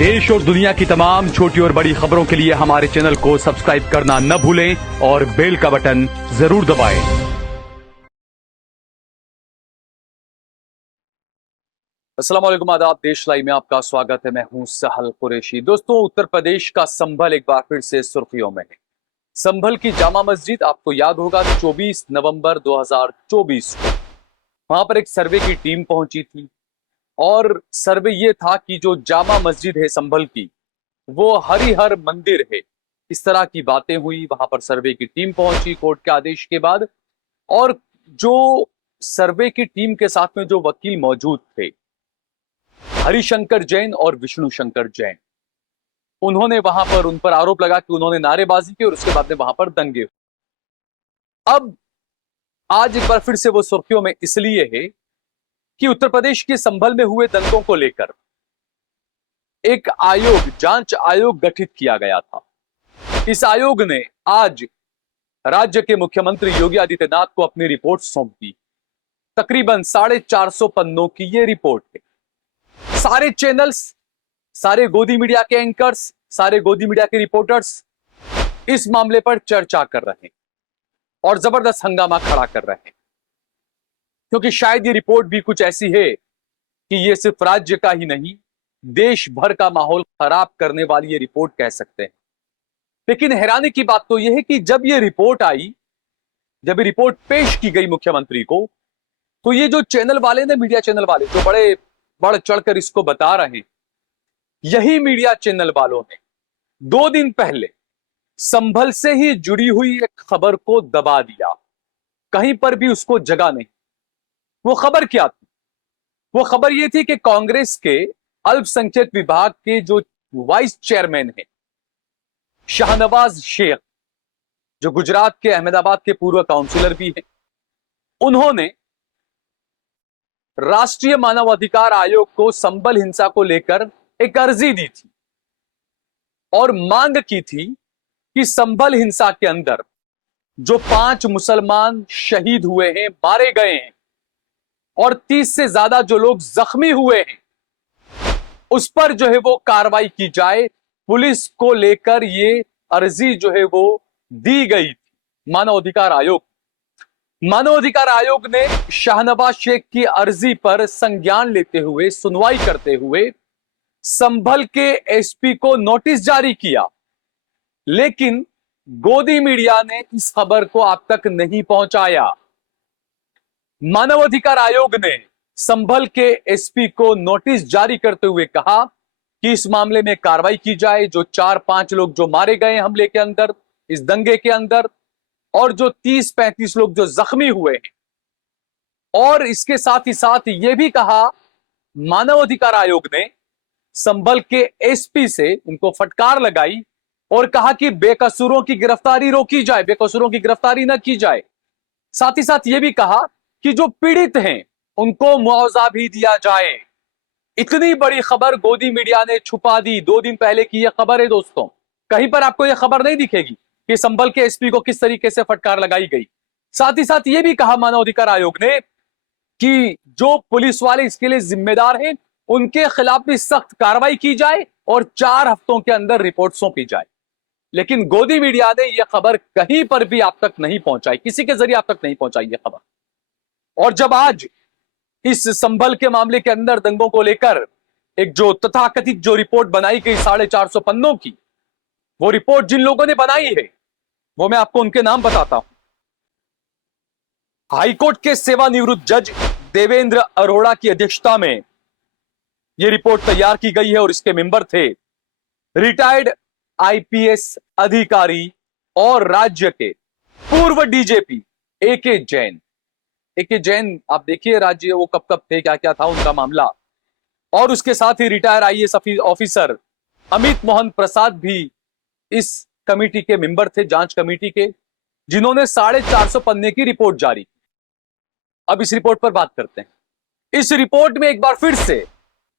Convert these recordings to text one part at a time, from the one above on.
देश और दुनिया की तमाम छोटी और बड़ी खबरों के लिए हमारे चैनल को सब्सक्राइब करना न भूलें और बेल का बटन जरूर दबाएं। अस्सलाम वालेकुम, आदाब। देश लाइव में आपका स्वागत है। मैं हूं सहल कुरैशी। दोस्तों, उत्तर प्रदेश का संभल एक बार फिर से सुर्खियों में है। संभल की जामा मस्जिद, आपको याद होगा 24 नवंबर 2024 को वहां पर एक सर्वे की टीम पहुंची थी और सर्वे ये था कि जो जामा मस्जिद है संभल की वो हरिहर मंदिर है। इस तरह की बातें हुई। वहां पर सर्वे की टीम पहुंची कोर्ट के आदेश के बाद, और जो सर्वे की टीम के साथ में जो वकील मौजूद थे, हरिशंकर जैन और विष्णु शंकर जैन, उन्होंने वहां पर उन पर आरोप लगा कि उन्होंने नारेबाजी की और उसके बाद में वहां पर दंगे। अब आज एक बार फिर से वो सुर्खियों में इसलिए है कि उत्तर प्रदेश के संभल में हुए दंगों को लेकर एक आयोग, जांच आयोग गठित किया गया था। इस आयोग ने आज राज्य के मुख्यमंत्री योगी आदित्यनाथ को अपनी रिपोर्ट सौंप दी। तकरीबन 450 पन्नों की ये रिपोर्ट है। सारे चैनल्स, सारे गोदी मीडिया के एंकर्स, सारे गोदी मीडिया के रिपोर्टर्स इस मामले पर चर्चा कर रहे हैं और जबरदस्त हंगामा खड़ा कर रहे हैं, क्योंकि शायद ये रिपोर्ट भी कुछ ऐसी है कि ये सिर्फ राज्य का ही नहीं, देश भर का माहौल खराब करने वाली ये रिपोर्ट कह सकते हैं। लेकिन हैरानी की बात तो यह है कि जब ये रिपोर्ट आई, जब ये रिपोर्ट पेश की गई मुख्यमंत्री को, तो ये जो चैनल वाले ने, मीडिया चैनल वाले जो बड़े बढ़ चढ़कर इसको बता रहे हैं, यही मीडिया चैनल वालों ने 2 दिन पहले संभल से ही जुड़ी हुई एक खबर को दबा दिया। कहीं पर भी उसको जगह नहीं। वो खबर क्या थी? वो खबर यह थी कि कांग्रेस के अल्पसंख्यक विभाग के जो वाइस चेयरमैन हैं, शाहनवाज शेख, जो गुजरात के अहमदाबाद के पूर्व काउंसिलर भी हैं, उन्होंने राष्ट्रीय मानवाधिकार आयोग को संभल हिंसा को लेकर एक अर्जी दी थी और मांग की थी कि संभल हिंसा के अंदर जो 5 मुसलमान शहीद हुए हैं, मारे गए हैं, और 30 से ज्यादा जो लोग जख्मी हुए हैं, उस पर जो है वो कार्रवाई की जाए। पुलिस को लेकर ये अर्जी जो है वो दी गई थी मानवाधिकार आयोग। मानवाधिकार आयोग ने शाहनवाज शेख की अर्जी पर संज्ञान लेते हुए, सुनवाई करते हुए संभल के एसपी को नोटिस जारी किया, लेकिन गोदी मीडिया ने इस खबर को आप तक नहीं पहुंचाया। मानवाधिकार आयोग ने संभल के एसपी को नोटिस जारी करते हुए कहा कि इस मामले में कार्रवाई की जाए। जो 4-5 लोग जो मारे गए हमले के अंदर, इस दंगे के अंदर, और जो 30-35 लोग जो जख्मी हुए हैं, और इसके साथ ही साथ ये भी कहा मानवाधिकार आयोग ने संभल के एसपी से, उनको फटकार लगाई और कहा कि बेकसूरों की गिरफ्तारी रोकी जाए, बेकसूरों की गिरफ्तारी न की जाए। साथ ही साथ यह भी कहा कि जो पीड़ित हैं उनको मुआवजा भी दिया जाए। इतनी बड़ी खबर गोदी मीडिया ने छुपा दी। 2 दिन पहले की यह खबर है दोस्तों। कहीं पर आपको यह खबर नहीं दिखेगी कि संभल के एसपी को किस तरीके से फटकार लगाई गई। साथ ही साथ यह भी कहा मानवाधिकार आयोग ने कि जो पुलिस वाले इसके लिए जिम्मेदार हैं, उनके खिलाफ भी सख्त कार्रवाई की जाए और 4 हफ्तों के अंदर रिपोर्ट सौंपी जाए। लेकिन गोदी मीडिया ने यह खबर कहीं पर भी आप तक नहीं पहुंचाई, किसी के जरिए आप तक नहीं पहुंचाई यह खबर। और जब आज इस संभल के मामले के अंदर दंगों को लेकर एक जो तथाकथित जो रिपोर्ट बनाई गई 450 पन्नों की, वो रिपोर्ट जिन लोगों ने बनाई है वो मैं आपको उनके नाम बताता हूं। हाईकोर्ट के सेवानिवृत्त जज देवेंद्र अरोड़ा की अध्यक्षता में यह रिपोर्ट तैयार की गई है और इसके मेंबर थे रिटायर्ड आईपीएस अधिकारी और राज्य के पूर्व डीजीपी एके जैन। एके जैन, आप देखिए राज्य वो कब कब थे, क्या क्या था उनका मामला। और उसके साथ ही retire IAS officer Amit Mohan Prasad भी इस कमेटी के मेंबर थे, जांच कमेटी के, जिन्होंने 450 पन्ने की रिपोर्ट जारी की। अब इस रिपोर्ट पर बात करते हैं। इस रिपोर्ट में एक बार फिर से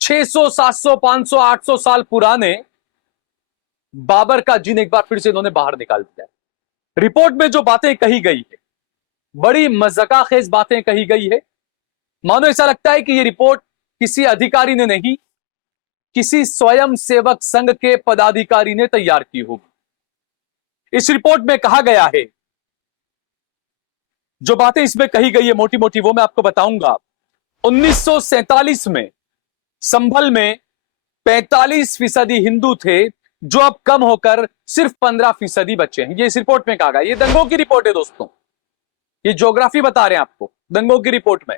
600, 700, 500, 800 साल पुराने बाबर का जिन एक बार फिर से इन्होंने बाहर निकाल दिया। रिपोर्ट में जो बातें कही गई है, बड़ी मज़ाक़खेज़ बातें कही गई है। मानो ऐसा लगता है कि यह रिपोर्ट किसी अधिकारी ने नहीं, किसी स्वयं सेवक संघ के पदाधिकारी ने तैयार की होगी। इस रिपोर्ट में कहा गया है, जो बातें इसमें कही गई है मोटी मोटी वो मैं आपको बताऊंगा। 1947 में संभल में 45% हिंदू थे, जो अब कम होकर सिर्फ 15% बचे हैं। ये इस रिपोर्ट में कहा गया। ये दंगों की रिपोर्ट है दोस्तों, ये ज्योग्राफी बता रहे हैं आपको। दंगों की रिपोर्ट में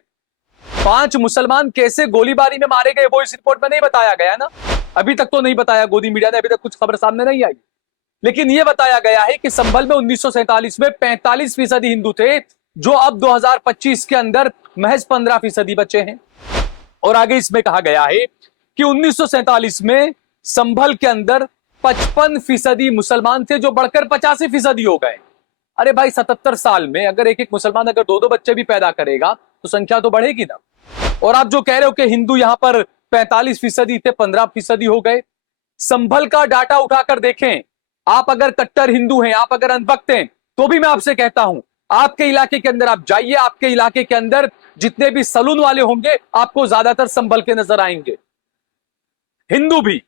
5 मुसलमान कैसे गोलीबारी में मारे गए वो इस रिपोर्ट में नहीं बताया गया ना, अभी तक तो नहीं बताया। गोदी मीडिया ने अभी तक कुछ खबर सामने नहीं आई, लेकिन यह बताया गया है कि संभल में 1947 में 45% हिंदू थे, जो अब 2025 के अंदर महज 15% बचे हैं। और आगे इसमें कहा गया है कि 1947 में संभल के अंदर 55% मुसलमान थे, जो बढ़कर 85% हो गए। अरे भाई 77 साल में अगर एक एक मुसलमान अगर 2-2 बच्चे भी पैदा करेगा तो संख्या तो बढ़ेगी ना। और आप जो कह रहे हो कि हिंदू यहां पर 45% थे, 15% हो गए। संभल का डाटा उठाकर देखें। आप अगर कट्टर हिंदू हैं, आप अगर अंधभक्त हैं, तो भी मैं आपसे कहता हूं, आपके इलाके के अंदर आप जाइए, आपके इलाके के अंदर जितने भी सलून वाले होंगे आपको ज्यादातर संभल के नजर आएंगे, हिंदू भी।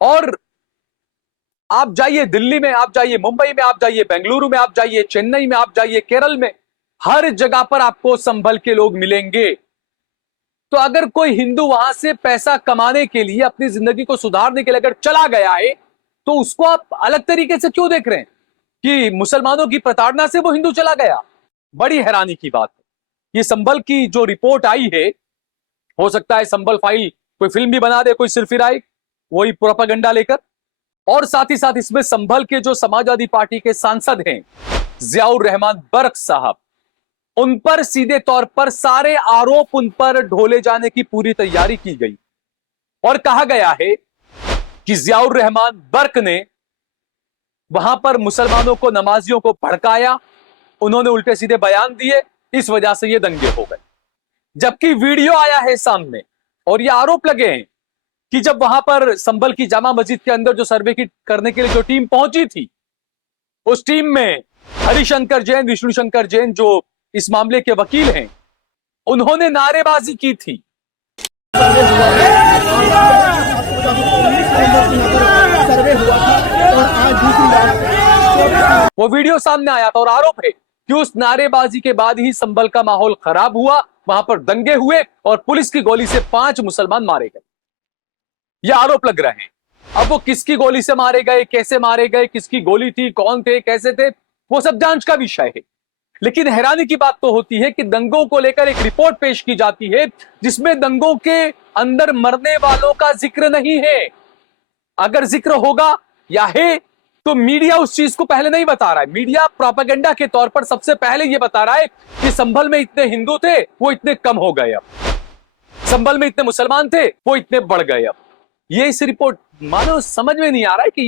और आप जाइए दिल्ली में, आप जाइए मुंबई में, आप जाइए बेंगलुरु में, आप जाइए चेन्नई में, आप जाइए केरल में, हर जगह पर आपको संभल के लोग मिलेंगे। तो अगर कोई हिंदू वहां से पैसा कमाने के लिए, अपनी जिंदगी को सुधारने के लिए अगर चला गया है, तो उसको आप अलग तरीके से क्यों देख रहे हैं कि मुसलमानों की प्रताड़ना से वो हिंदू चला गया? बड़ी हैरानी की बात है। ये संभल की जो रिपोर्ट आई है, हो सकता है संभल फाइल कोई फिल्म भी बना दे कोई सिरफिराई, वही प्रोपेगेंडा लेकर। और साथ ही साथ इसमें संभल के जो समाजवादी पार्टी के सांसद हैं जियाउर रहमान बर्क साहब, उन पर सीधे तौर पर सारे आरोप उन पर ढोले जाने की पूरी तैयारी की गई। और कहा गया है कि जियाउर रहमान बर्क ने वहां पर मुसलमानों को, नमाजियों को भड़काया, उन्होंने उल्टे सीधे बयान दिए, इस वजह से ये दंगे हो गए। जबकि वीडियो आया है सामने और ये आरोप लगे हैं कि जब वहां पर संभल की जामा मस्जिद के अंदर जो सर्वे की करने के लिए जो टीम पहुंची थी, उस टीम में हरिशंकर जैन, विष्णु शंकर जैन जो इस मामले के वकील हैं, उन्होंने नारेबाजी की थी। वो वीडियो सामने आया था और आरोप है कि उस नारेबाजी के बाद ही संभल का माहौल खराब हुआ, वहां पर दंगे हुए और पुलिस की गोली से 5 मुसलमान मारे गए। ये आरोप लग रहे हैं। अब वो किसकी गोली से मारे गए, कैसे मारे गए, किसकी गोली थी, कौन थे, कैसे थे, वो सब जांच का विषय है। लेकिन हैरानी की बात तो होती है कि दंगों को लेकर एक रिपोर्ट पेश की जाती है जिसमें दंगों के अंदर मरने वालों का जिक्र नहीं है। अगर जिक्र होगा या है तो मीडिया उस चीज को पहले नहीं बता रहा है। मीडिया प्रोपेगेंडा के तौर पर सबसे पहले यह बता रहा है कि संभल में इतने हिंदू थे, वो इतने कम हो गए, अब संभल में इतने मुसलमान थे, वो इतने बढ़ गए। अब ये इस रिपोर्ट, मानो समझ में नहीं आ रहा है कि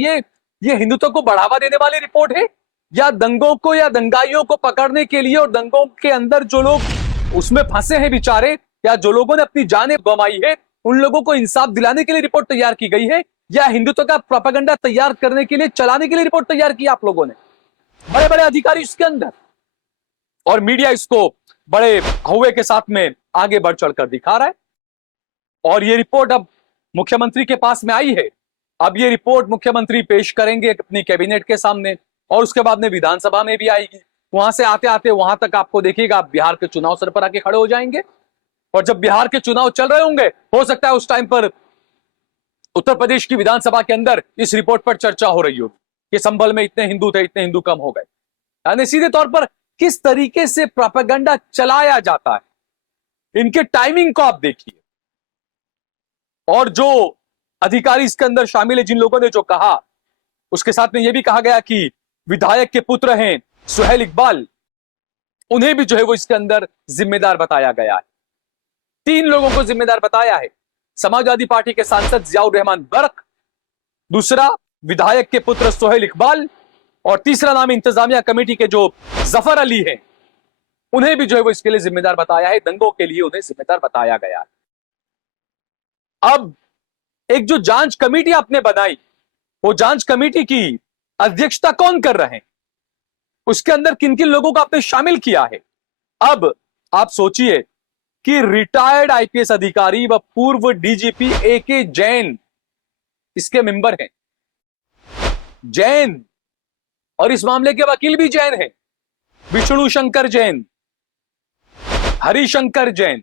ये हिंदुत्व को बढ़ावा देने वाली रिपोर्ट है या दंगों को या दंगाइयों को पकड़ने के लिए और दंगों के अंदर जो लोग उसमें फंसे हैं बेचारे, या जो लोगों ने अपनी जानें गंवाई है, उन लोगों को इंसाफ दिलाने के लिए रिपोर्ट तैयार की गई है, या हिंदुत्व का प्रोपेगेंडा तैयार करने के लिए, चलाने के लिए रिपोर्ट तैयार की आप लोगों ने? बड़े बड़े अधिकारी इसके अंदर, और मीडिया इसको बड़े हौवे के साथ में आगे बढ़ चढ़कर दिखा रहा है। और ये रिपोर्ट अब मुख्यमंत्री के पास में आई है। अब ये रिपोर्ट मुख्यमंत्री पेश करेंगे अपनी कैबिनेट के सामने और उसके बाद में विधानसभा में भी आएगी। वहां से आते आते वहां तक आपको देखिएगा, आप बिहार के चुनाव सर पर आके खड़े हो जाएंगे। और जब बिहार के चुनाव चल रहे होंगे, हो सकता है उस टाइम पर उत्तर प्रदेश की विधानसभा के अंदर इस रिपोर्ट पर चर्चा हो रही होगी कि संभल में इतने हिंदू थे, इतने हिंदू कम हो गए। यानी सीधे तौर पर किस तरीके से प्रोपेगेंडा चलाया जाता है, इनके टाइमिंग को आप देखिए। और जो अधिकारी इसके अंदर शामिल है, जिन लोगों ने जो कहा, उसके साथ में यह भी कहा गया कि विधायक के पुत्र हैं सुहेल इकबाल, उन्हें भी जो है वो इसके अंदर जिम्मेदार बताया गया है। 3 लोगों को जिम्मेदार बताया है, समाजवादी पार्टी के सांसद जियाउर रहमान बर्क, दूसरा विधायक के पुत्र सुहेल इकबाल, और तीसरा नाम इंतजामिया कमेटी के जो जफर अली हैं, उन्हें भी जो है वो इसके लिए जिम्मेदार बताया है। दंगों के लिए उन्हें जिम्मेदार बताया गया है। अब एक जो जांच कमेटी आपने बनाई, वो जांच कमेटी की अध्यक्षता कौन कर रहे हैं, उसके अंदर किन किन लोगों को आपने शामिल किया है? अब आप सोचिए कि रिटायर्ड आईपीएस अधिकारी व पूर्व डीजीपी एके जैन इसके मेंबर हैं। जैन, और इस मामले के वकील भी जैन हैं, विष्णु शंकर जैन, हरिशंकर जैन,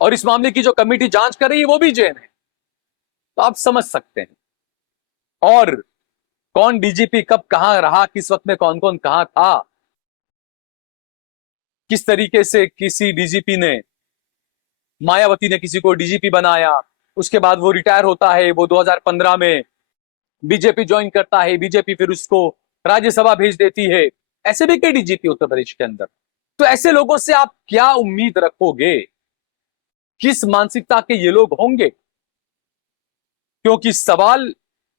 और इस मामले की जो कमेटी जांच कर रही है वो भी जैन है। तो आप समझ सकते हैं। और कौन डीजीपी कब कहां रहा, किस वक्त में कौन कौन कहां था, किस तरीके से किसी डीजीपी ने, मायावती ने किसी को डीजीपी बनाया, उसके बाद वो रिटायर होता है, वो 2015 में बीजेपी ज्वाइन करता है, बीजेपी फिर उसको राज्यसभा भेज देती है। ऐसे भी कई डीजीपी उत्तर प्रदेश के अंदर। तो ऐसे लोगों से आप क्या उम्मीद रखोगे, किस मानसिकता के ये लोग होंगे? क्योंकि सवाल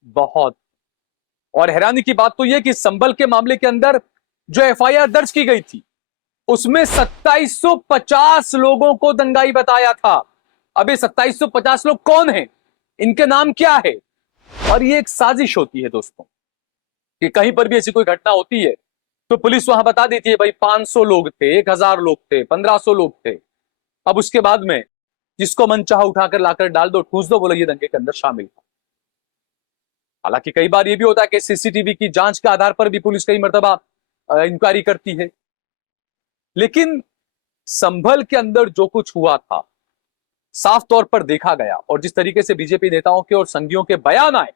बहुत, और हैरानी की बात तो यह कि संभल के मामले के अंदर जो एफआईआर दर्ज की गई थी उसमें 2750 लोगों को दंगाई बताया था। अब ये 2750 लोग कौन हैं, इनके नाम क्या है? और ये एक साजिश होती है दोस्तों कि कहीं पर भी ऐसी कोई घटना होती है तो पुलिस वहां बता देती है भाई 500 लोग थे, 1000 लोग थे, 1500 लोग थे। अब उसके बाद में जिसको मन चाहा उठाकर लाकर डाल दो, ठूस दो, बोलो ये दंगे के अंदर शामिल था। हालांकि कई बार ये भी होता है कि सीसीटीवी की जांच के आधार पर भी पुलिस कई मर्तबा इंक्वायरी करती है। लेकिन संभल के अंदर जो कुछ हुआ था साफ तौर पर देखा गया, और जिस तरीके से बीजेपी नेताओं के और संघियों के बयान आए,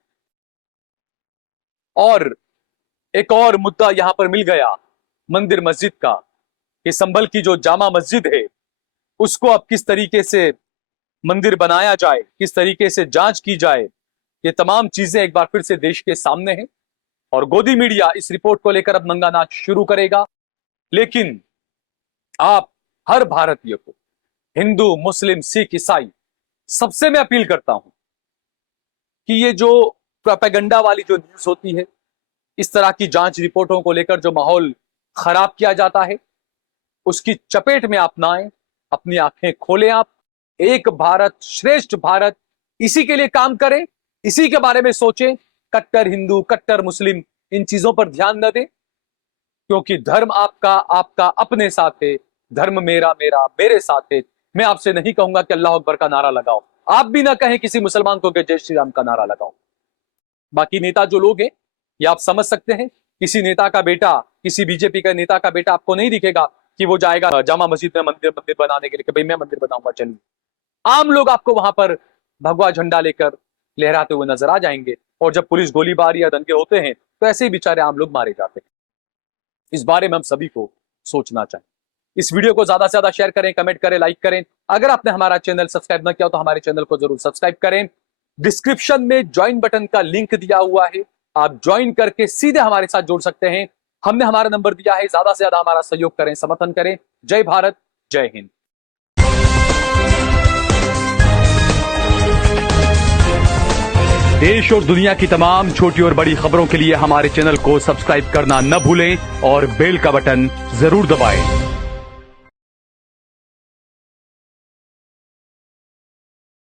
और एक और मुद्दा यहां पर मिल गया मंदिर मस्जिद का, कि संभल की जो जामा मस्जिद है उसको अब किस तरीके से मंदिर बनाया जाए, किस तरीके से जांच की जाए, ये तमाम चीजें एक बार फिर से देश के सामने हैं। और गोदी मीडिया इस रिपोर्ट को लेकर अब नंगा नाच शुरू करेगा। लेकिन आप हर भारतीय को, हिंदू, मुस्लिम, सिख, ईसाई, सबसे मैं अपील करता हूं कि ये जो प्रोपेगेंडा वाली जो न्यूज होती है, इस तरह की जांच रिपोर्टों को लेकर जो माहौल खराब किया जाता है, उसकी चपेट में आप ना आए, अपनी आंखें खोलें। आप एक भारत श्रेष्ठ भारत, इसी के लिए काम करें, इसी के बारे में सोचें। कट्टर हिंदू, कट्टर मुस्लिम, इन चीजों पर ध्यान न दें, क्योंकि धर्म आपका आपका अपने साथ है, धर्म मेरा मेरा मेरे साथ है। मैं आपसे नहीं कहूंगा कि अल्लाह अकबर का नारा लगाओ, आप भी ना कहें किसी मुसलमान को कि जय श्री राम का नारा लगाओ। बाकी नेता जो लोग हैं, ये आप समझ सकते हैं, किसी नेता का बेटा, किसी बीजेपी का नेता का बेटा आपको नहीं दिखेगा कि वो जाएगा जामा मस्जिद में मंदिर बनाने के लिए कि भाई मैं मंदिर बनाऊंगा, चलिए। आम लोग आपको वहां पर भगवा झंडा लेकर लहराते हुए नजर आ जाएंगे, और जब पुलिस गोलीबारी या दंगे होते हैं तो ऐसे ही बेचारे आम लोग मारे जाते हैं। इस बारे में हम सभी को सोचना चाहिए। इस वीडियो को ज्यादा से ज्यादा शेयर करें, कमेंट करें, लाइक करें। अगर आपने हमारा चैनल सब्सक्राइब न किया तो हमारे चैनल को जरूर सब्सक्राइब करें। डिस्क्रिप्शन में ज्वाइन बटन का लिंक दिया हुआ है, आप ज्वाइन करके सीधे हमारे साथ जुड़ सकते हैं। हमने हमारा नंबर दिया है, ज्यादा से ज्यादा हमारा सहयोग करें, समर्थन करें। जय भारत, जय हिंद। देश और दुनिया की तमाम छोटी और बड़ी खबरों के लिए हमारे चैनल को सब्सक्राइब करना न भूलें और बेल का बटन जरूर दबाएं।